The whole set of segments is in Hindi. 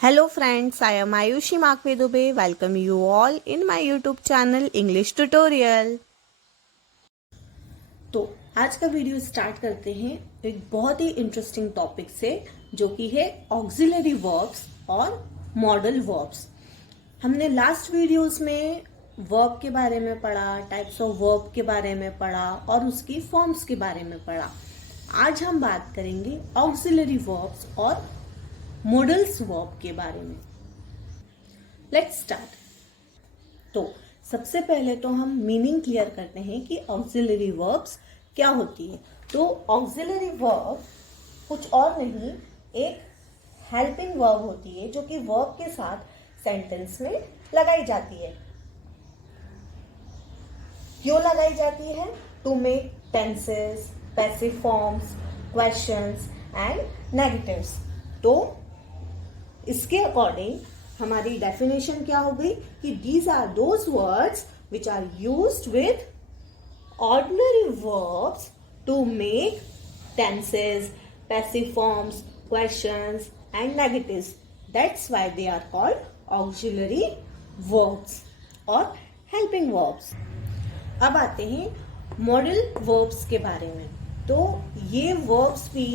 Hello friends, I am Ayushi Makwe Dube. Welcome you all in my YouTube channel English Tutorial. तो आज का वीडियो स्टार्ट करते हैं एक बहुत ही इंटरेस्टिंग टॉपिक से, जो कि है ऑक्सिलरी वर्ब्स और मॉडल वर्ब्स। हमने लास्ट वीडियोस में वर्ब के बारे में पढ़ा, टाइप्स ऑफ वर्ब के बारे में पढ़ा और उसकी फॉर्म्स के बारे में पढ़ा। आज हम बात करेंगे ऑक्सिलरी वर्ब्स और मॉडल्स वर्ब के बारे में। Let's start. तो सबसे पहले तो हम मीनिंग क्लियर करते हैं कि ऑक्सिलरी वर्ब्स क्या होती है। तो ऑक्सिलरी वर्ब कुछ और नहीं, एक हेल्पिंग वर्ब होती है जो कि वर्ब के साथ सेंटेंस में लगाई जाती है। क्यों लगाई जाती है? To make tenses, passive forms, questions and negatives. तो इसके अकॉर्डिंग हमारी डेफिनेशन क्या हो गई कि these are those words which are used with ordinary verbs to make tenses, passive forms, questions and negatives. That's why they are called auxiliary verbs और हेल्पिंग वर्ब्स। अब आते हैं मॉडल वर्ब्स के बारे में। तो ये वर्ब्स भी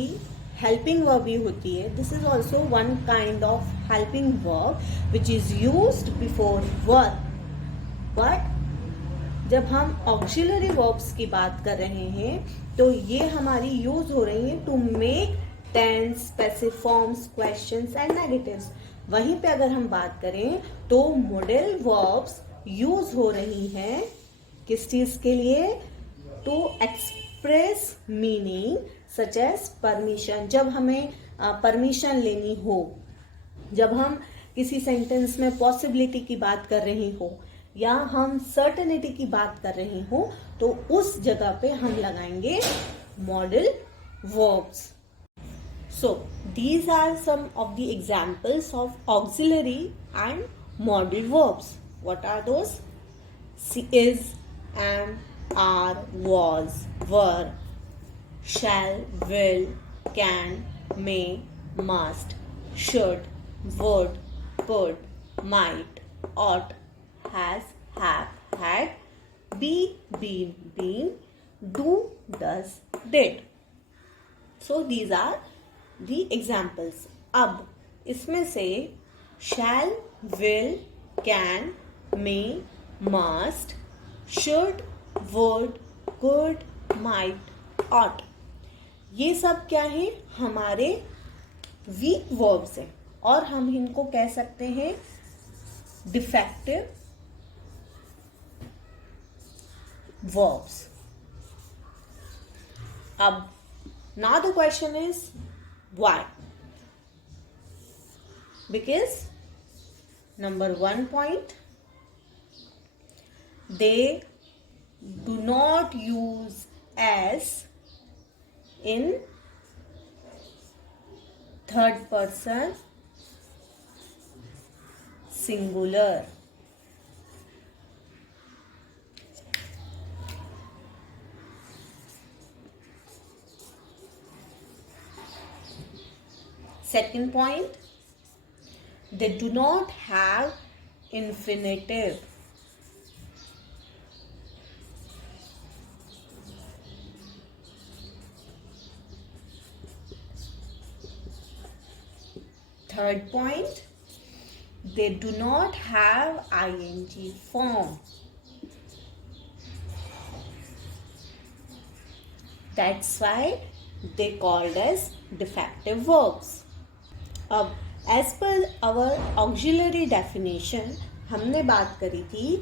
हेल्पिंग वर्ब ही होती है। This is also one kind of helping verb which is used before verb. But जब हम ऑक्सिलरी वर्ब्स की बात कर रहे हैं तो ये हमारी यूज हो रही है to make tense, passive forms, questions and negatives. वहीं पे अगर हम बात करें तो मॉडल वर्ब्स यूज हो रही हैं किस चीज के लिए? To express meaning such as permission. जब हमें परमिशन लेनी हो, जब हम किसी सेंटेंस में पॉसिबिलिटी की बात कर रहे हो या हम सर्टेनिटी की बात कर रहे हो, तो उस जगह पे हम लगाएंगे modal verbs. So these are some of the examples of auxiliary and modal verbs. What are those? is, am, are, was, were, shall, will, can, may, must, should, would, could, might, ought, has, have, had, be, been, do, does, did. So these are the examples. अब इसमें से shall, will, can, may, must, should, would, could, might, ought, ये सब क्या है? हमारे वीक वर्ब्स हैं और हम इनको कह सकते हैं डिफेक्टिव वर्ब्स। अब now the question is why? Because number 1 point, they do not use as in third person singular. Second point, they do not have infinitive. Third point, they do not have ing form. That's why they called as defective verbs. अब as per our auxiliary definition, हमने बात करी थी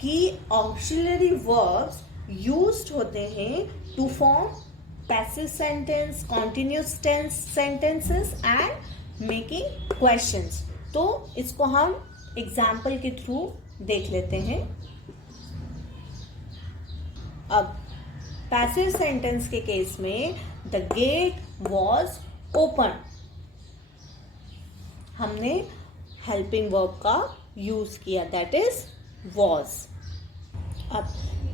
कि auxiliary verbs used होते हैं to form passive sentence, continuous tense sentences and making questions. तो इसको हम एग्जाम्पल के थ्रू देख लेते हैं। अब पैसिव सेंटेंस के केस में द गेट वॉज ओपन, हमने हेल्पिंग वर्ब का यूज किया, दैट इज वॉज। अब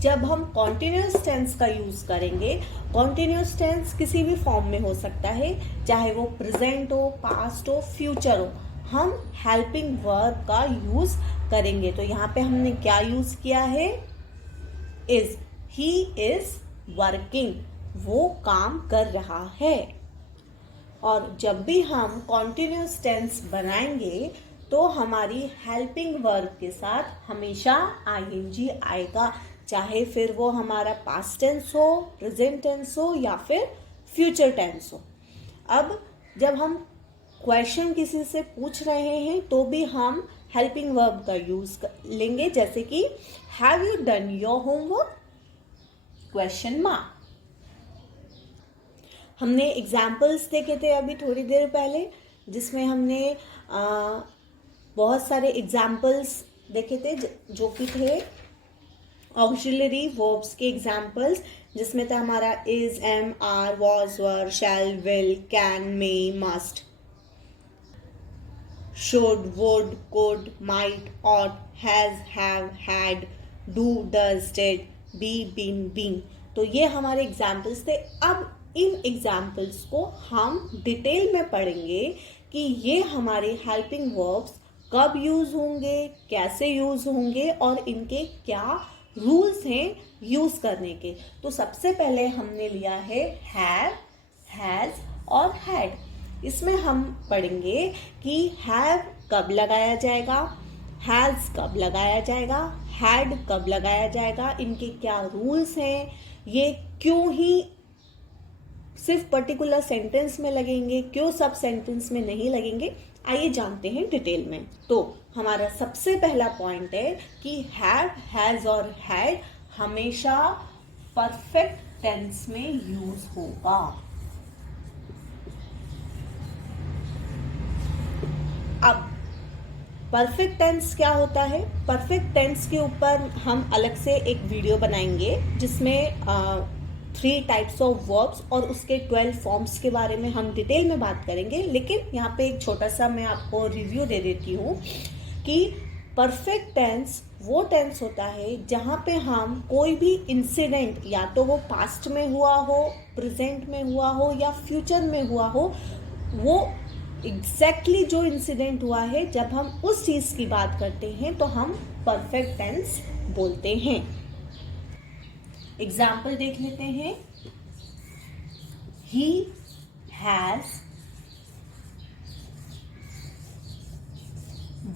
जब हम कॉन्टिन्यूस टेंस का यूज करेंगे, कॉन्टिन्यूस टेंस किसी भी फॉर्म में हो सकता है, चाहे वो प्रेजेंट हो, पास्ट हो, फ्यूचर हो, हम हेल्पिंग वर्ब का यूज करेंगे। तो यहाँ पे हमने क्या यूज किया है, इज। ही इज वर्किंग, वो काम कर रहा है। और जब भी हम कॉन्टिन्यूस टेंस बनाएंगे तो हमारी हेल्पिंग वर्ब के साथ हमेशा आईएनजी आएगा, चाहे फिर वो हमारा पास्ट टेंस हो, प्रेजेंट टेंस हो या फिर फ्यूचर टेंस हो। अब जब हम क्वेश्चन किसी से पूछ रहे हैं तो भी हम हेल्पिंग वर्ब का यूज लेंगे, जैसे कि have you done your homework, question mark. हमने एग्जाम्पल्स देखे थे अभी थोड़ी देर पहले, जिसमें हमने बहुत सारे एग्जाम्पल्स देखे थे जो कि थे ऑक्सिलरी वर्ब्स के एग्जाम्पल्स, जिसमें था हमारा is, am, are, was, were, shall, will, can, may, must, should, would, could, might, ought, has, have, had, do, does, did, be, been, been. तो ये हमारे एग्जाम्पल्स थे। अब इन एग्जाम्पल्स को हम डिटेल में पढ़ेंगे कि ये हमारे हेल्पिंग वर्ब्स कब यूज होंगे, कैसे यूज होंगे और इनके क्या रूल्स हैं यूज करने के। तो सबसे पहले हमने लिया है हैव, हैज और हैड। इसमें हम पढ़ेंगे कि हैव कब लगाया जाएगा, हैज कब लगाया जाएगा, हैड कब लगाया जाएगा, इनके क्या रूल्स हैं, ये क्यों ही सिर्फ पर्टिकुलर सेंटेंस में लगेंगे, क्यों सब सेंटेंस में नहीं लगेंगे, आइए जानते हैं डिटेल में। तो हमारा सबसे पहला पॉइंट है कि हैव, हैज और हैड हमेशा परफेक्ट टेंस में यूज होगा। अब परफेक्ट टेंस क्या होता है? परफेक्ट टेंस के ऊपर हम अलग से एक वीडियो बनाएंगे जिसमें 3 टाइप्स ऑफ वर्ब्स और उसके 12 फॉर्म्स के बारे में हम डिटेल में बात करेंगे। लेकिन यहाँ पे एक छोटा सा मैं आपको रिव्यू दे देती हूँ कि परफेक्ट टेंस वो टेंस होता है जहाँ पे हम कोई भी इंसिडेंट, या तो वो पास्ट में हुआ हो, प्रेजेंट में हुआ हो या फ्यूचर में हुआ हो, वो एग्जैक्टली जो इंसिडेंट हुआ है, जब हम उस चीज की बात करते हैं तो हम परफेक्ट टेंस बोलते हैं। एग्जाम्पल देख लेते हैं। He has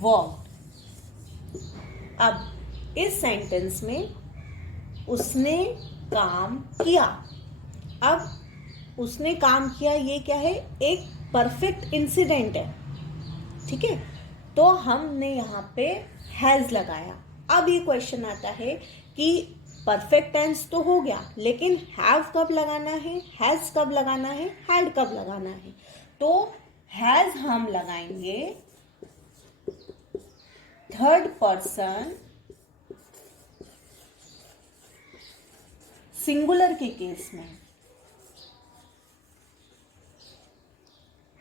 walked. अब इस सेंटेंस में उसने काम किया। अब उसने काम किया, ये क्या है? एक परफेक्ट इंसिडेंट है, ठीक है। तो हमने यहाँ पे हैज लगाया। अब ये क्वेश्चन आता है कि परफेक्ट टेंस तो हो गया, लेकिन हैव कब लगाना है, हैज कब लगाना है, हैड कब लगाना है? तो हैज हम लगाएंगे थर्ड पर्सन सिंगुलर के केस में।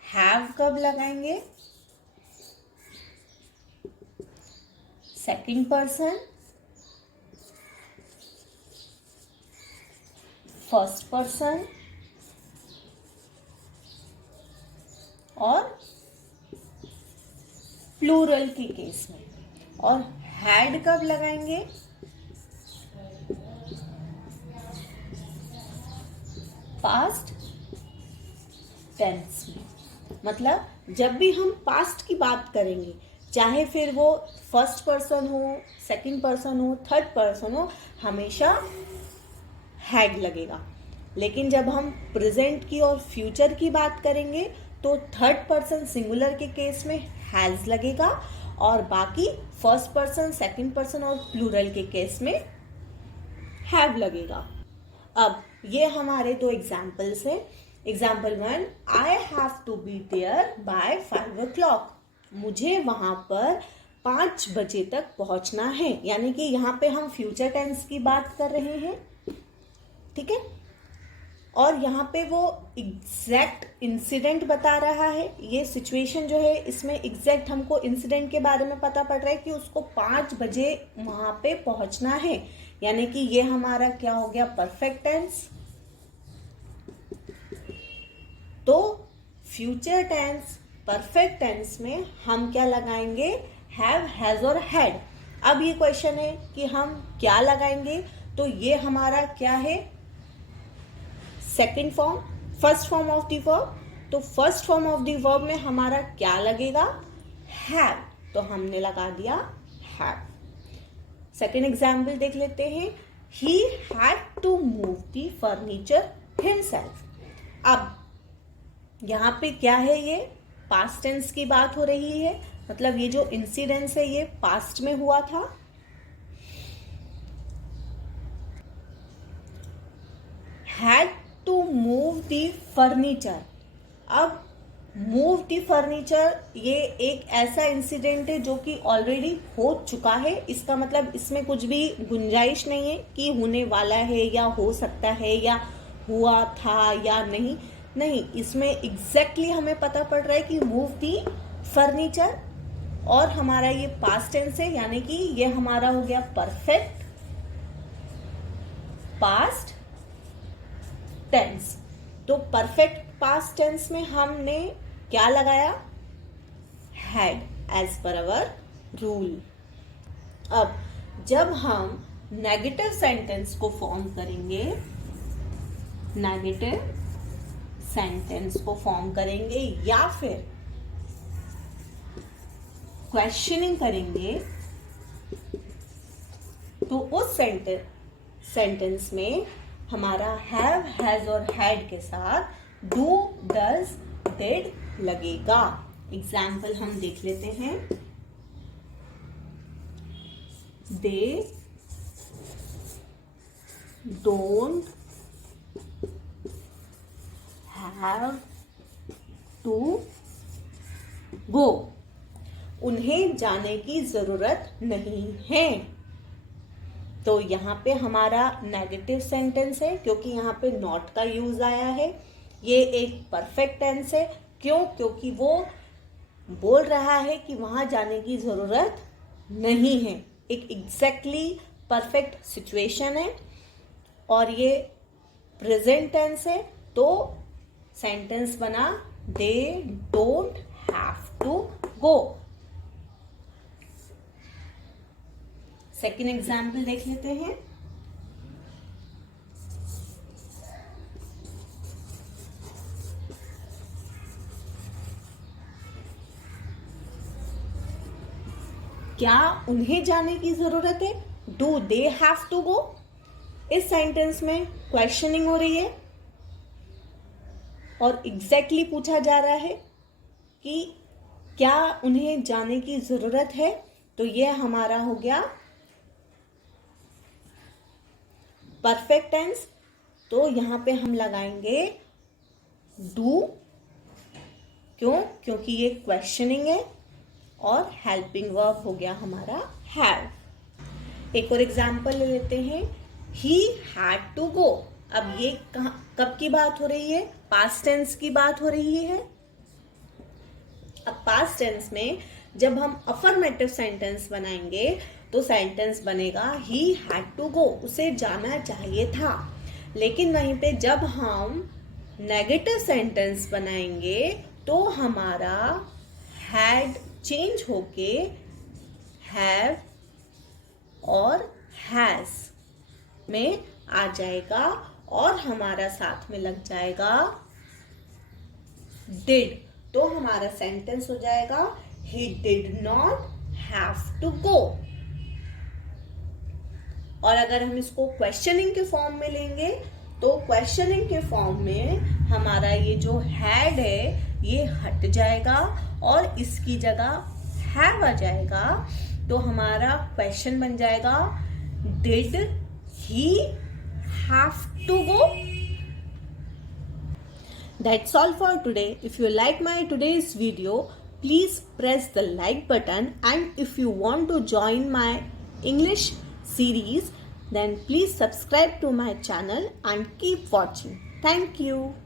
हैव कब लगाएंगे? सेकंड पर्सन फर्स्ट पर्सन और प्लूरल के केस में। और हैड कब लगाएंगे? पास्ट टेंस में। मतलब जब भी हम पास्ट की बात करेंगे, चाहे फिर वो फर्स्ट पर्सन हो, सेकंड पर्सन हो, थर्ड पर्सन हो, हमेशा हैड लगेगा। लेकिन जब हम प्रेजेंट की और फ्यूचर की बात करेंगे तो थर्ड पर्सन सिंगुलर के केस में हैज लगेगा और बाकी फर्स्ट पर्सन, सेकंड पर्सन और प्लूरल के केस में हैव लगेगा। अब ये हमारे 2 एग्जाम्पल्स हैं। Example 1, I have to be there by 5 o'clock। मुझे वहां पर 5 बजे तक पहुंचना है। यानी कि यहाँ पे हम फ्यूचर टेंस की बात कर रहे हैं, ठीक है। और यहाँ पे वो एग्जैक्ट इंसिडेंट बता रहा है। ये सिचुएशन जो है, इसमें एग्जैक्ट हमको इंसिडेंट के बारे में पता पड़ रहा है कि उसको 5 बजे वहां पे पहुंचना है। यानी कि ये हमारा क्या हो गया? Perfect tense. तो फ्यूचर टेंस परफेक्ट टेंस में हम क्या लगाएंगे, हैव, हैज और हैड। अब ये क्वेश्चन है कि हम क्या लगाएंगे, तो ये हमारा क्या है, second form, first form of the verb. तो first form of the verb में हमारा क्या लगेगा, हैव, तो हमने लगा दिया हैव। सेकंड एग्जाम्पल देख लेते हैं, he had to move the furniture himself. अब यहां पे क्या है, ये पास्ट टेंस की बात हो रही है, मतलब ये जो इंसिडेंस है ये पास्ट में हुआ था। Had to move the furniture. अब मूव द फर्नीचर ये एक ऐसा इंसिडेंट है जो कि ऑलरेडी हो चुका है। इसका मतलब इसमें कुछ भी गुंजाइश नहीं है कि होने वाला है या हो सकता है या हुआ था या नहीं, इसमें एग्जैक्टली हमें पता पड़ रहा है कि मूव दी फर्नीचर, और हमारा ये पास्ट टेंस है, यानी कि ये हमारा हो गया परफेक्ट पास्ट टेंस। तो परफेक्ट पास्ट टेंस में हमने क्या लगाया, had, as per our rule. अब जब हम नेगेटिव सेंटेंस को फॉर्म करेंगे, नेगेटिव सेंटेंस को फॉर्म करेंगे या फिर क्वेश्चनिंग करेंगे, तो उस सेंटेंस में हमारा हैव, हैज और हैड के साथ डू, डज, डिड लगेगा। एग्जाम्पल हम देख लेते हैं, they don't have to go. उन्हें जाने की जरूरत नहीं है। तो यहाँ पे हमारा नेगेटिव सेंटेंस है क्योंकि यहाँ पे नॉट का यूज आया है। ये एक परफेक्ट टेंस है, क्यों, क्योंकि वो बोल रहा है कि वहां जाने की जरूरत नहीं है। एक एग्जैक्टली परफेक्ट सिचुएशन है और ये प्रेजेंट टेंस है, तो सेंटेंस बना they don't have to go. Second example देख लेते हैं, क्या उन्हें जाने की जरूरत है, do they have to go. इस सेंटेंस में क्वेश्चनिंग हो रही है और एग्जैक्टली पूछा जा रहा है कि क्या उन्हें जाने की जरूरत है। तो यह हमारा हो गया परफेक्ट टेंस। तो यहां पे हम लगाएंगे डू, क्यों, क्योंकि ये क्वेश्चनिंग है, और हेल्पिंग वर्ब हो गया हमारा हैव। एक और एग्जाम्पल ले लेते हैं, ही हैड टू गो। अब ये कब की बात हो रही है, पास्ट टेंस की बात हो रही है। अब पास्ट टेंस में जब हम अफर्मेटिव सेंटेंस बनाएंगे तो सेंटेंस बनेगा ही हैड टू गो, उसे जाना चाहिए था। लेकिन वहीं पे जब हम नेगेटिव सेंटेंस बनाएंगे तो हमारा हैड चेंज होके हैव और हैज में आ जाएगा और हमारा साथ में लग जाएगा डिड। तो हमारा सेंटेंस हो जाएगा he did not have to go. और अगर हम इसको क्वेश्चनिंग के फॉर्म में लेंगे तो क्वेश्चनिंग के फॉर्म में हमारा ये जो हैड है ये हट जाएगा और इसकी जगह हैव आ जाएगा। तो हमारा क्वेश्चन बन जाएगा did he have to go. That's all for today. If you like my today's video, please press the like button, and if you want to join my English series, then please subscribe to my channel and keep watching. Thank you.